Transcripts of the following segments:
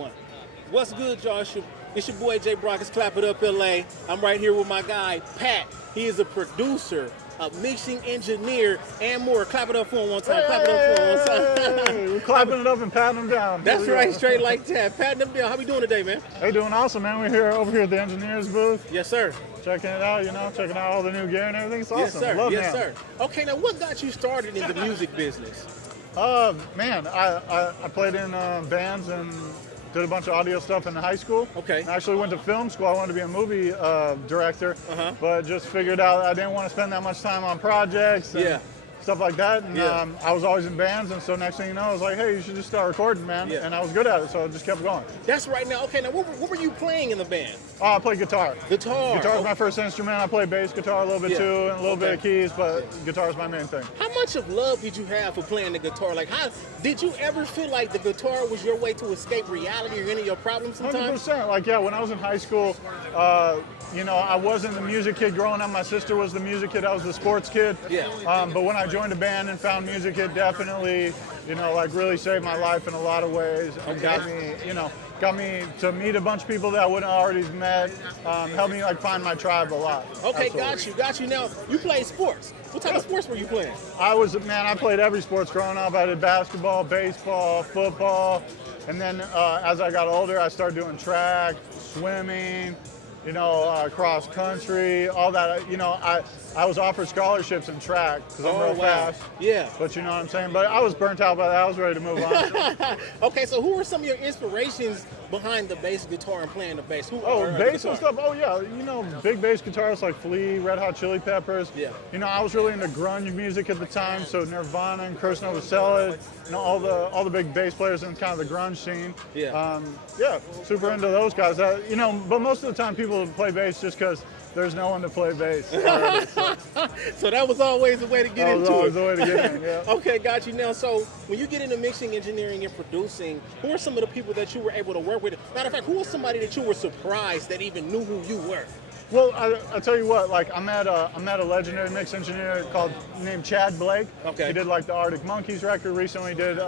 one. What's good, y'all? It's your boy J.Brock. It's Clapitup LA. I'm right here with my guy, Pat. He is a producer, a mixing engineer, and more. Clap it up for him one time. Clap it up for him one time. We're clapping it up and patting them down. That's right, straight like that. Patting them down. How we doing today, man? Hey, doing awesome, man. We're here over here at the engineers booth. Yes, sir. Checking it out, checking out all the new gear and everything. It's awesome. Yes, sir. Love yes, now. sir. Okay, now what got you started in the music business? Man, I played in bands and did a bunch of audio stuff in high school. Okay. I actually went to film school. I wanted to be a movie director, but just figured out I didn't want to spend that much time on projects and stuff like that. And I was always in bands, and so next thing you know, I was like, hey, you should just start recording, man. Yeah. And I was good at it, so I just kept going. That's right. Now, okay, now what were you playing in the band? I play guitar. Guitar. Guitar is my first instrument. I play bass guitar a little bit too, and a little bit of keys, but guitar is my main thing. How much of love did you have for playing the guitar? Like, how did you ever feel like the guitar was your way to escape reality or any of your problems sometimes? 100%. Like, yeah, when I was in high school, I wasn't the music kid growing up. My sister was the music kid. I was the sports kid. Yeah. But when I joined a band and found music, it definitely, really saved my life in a lot of ways. And got me to meet a bunch of people that I wouldn't have already met. Helped me find my tribe a lot. Okay, Absolutely. got you. Now, you play sports. What type of sports were you playing? I played every sports growing up. I did basketball, baseball, football. And then as I got older, I started doing track, swimming, cross country, all that. I was offered scholarships in track because I'm real fast. Yeah. But you know what I'm saying? But I was burnt out by that. I was ready to move on. Okay, so who were some of your inspirations behind the bass guitar and playing the bass? Bass and stuff. Oh, yeah. Big bass guitarists like Flea, Red Hot Chili Peppers. Yeah. I was really into grunge music at the time, so Nirvana and Curse Novoselic, all the big bass players in kind of the grunge scene. Yeah. Super into those guys. But most of the time people play bass just because there's no one to play bass. So that was always the way to get into it. That was always the way to get in, yeah. Okay, got you. Now, so when you get into mixing, engineering, and producing, who are some of the people that you were able to work with? Matter of fact, who was somebody that you were surprised that even knew who you were? Well, I tell you what, I met a legendary mix engineer named Chad Blake. Okay. He did the Arctic Monkeys record, recently did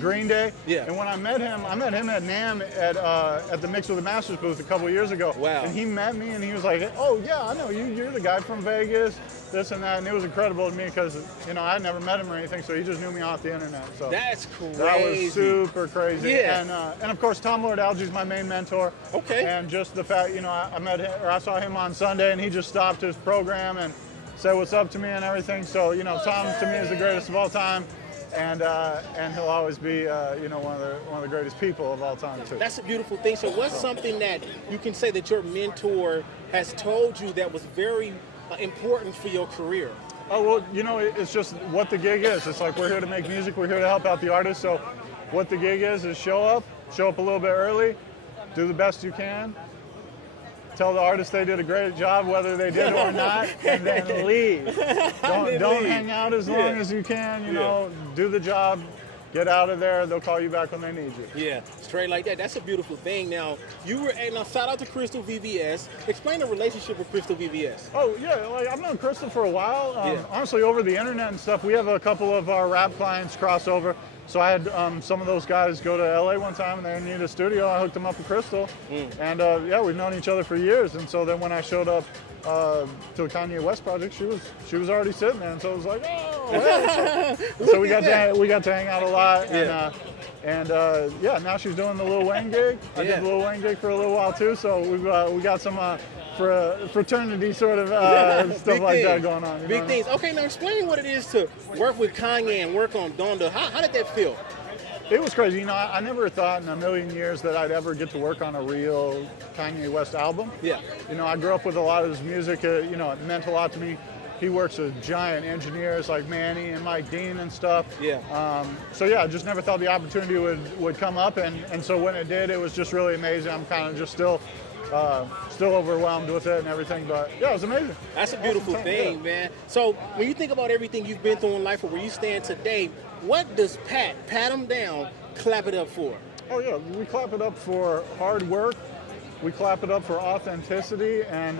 Green Day. Yeah. And when I met him at NAMM at the Mix with the Masters booth a couple of years ago. Wow. And he met me and he was like, oh yeah, I know you. You're the guy from Vegas, this and that. And it was incredible to me because, I had never met him or anything, so he just knew me off the internet. So that's crazy. That was super crazy. Yeah. And of course, Tom Lord Alge's my main mentor. Okay. And just the fact, I saw him on Sunday and he just stopped his program and said what's up to me and everything. So, Tom to me is the greatest of all time. And he'll always be, one of the greatest people of all time too. That's a beautiful thing. So what's something that you can say that your mentor has told you that was very important for your career? Oh, well, it's just what the gig is. It's like we're here to make music. We're here to help out the artists. So what the gig is show up a little bit early, do the best you can, tell the artist they did a great job, whether they did or not, and then leave. Don't hang out as long as you can, do the job, get out of there. They'll call you back when they need you. Yeah, straight like that. That's a beautiful thing. Now, shout out to Crystal VVS. Explain the relationship with Crystal VVS. Oh, yeah, I've known Crystal for a while. Honestly, over the internet and stuff, we have a couple of our rap clients cross over. So I had some of those guys go to LA one time and they needed a studio. I hooked them up with Crystal. And we've known each other for years. And so then when I showed up to the Kanye West project, she was already sitting there. And so it was like, oh, hey. So we got to hang out a lot. And now she's doing the Lil Wayne gig. I did the Lil Wayne gig for a little while too. So we got some fraternity sort of stuff like that going on. Big things. Okay, now explain what it is to work with Kanye and work on Donda. How did that feel? It was crazy. I never thought in a million years that I'd ever get to work on a real Kanye West album. Yeah. I grew up with a lot of his music. It meant a lot to me. He works with giant engineers like Manny and Mike Dean and stuff. Yeah. I just never thought the opportunity would come up. And so when it did, it was just really amazing. I'm kind of just still overwhelmed with it and everything, but yeah, it was amazing. That's a beautiful thing, man. So when you think about everything you've been through in life or where you stand today, what does pat him down, clap it up for? Oh yeah, we clap it up for hard work, we clap it up for authenticity and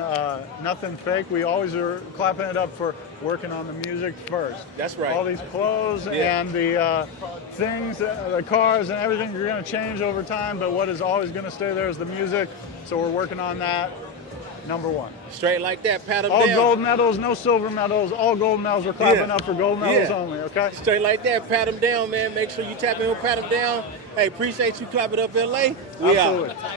nothing fake. We always are clapping it up for working on the music first. That's right. All these clothes and the things, the cars and everything are going to change over time, but what is always going to stay there is the music. So we're working on that. Number one. Straight like that, pat them all down. All gold medals, no silver medals, all gold medals. We're clapping up for gold medals only, okay? Straight like that, pat them down, man. Make sure you tap in, pat them down. Hey, appreciate you, Clap It Up LA. We Absolutely. out.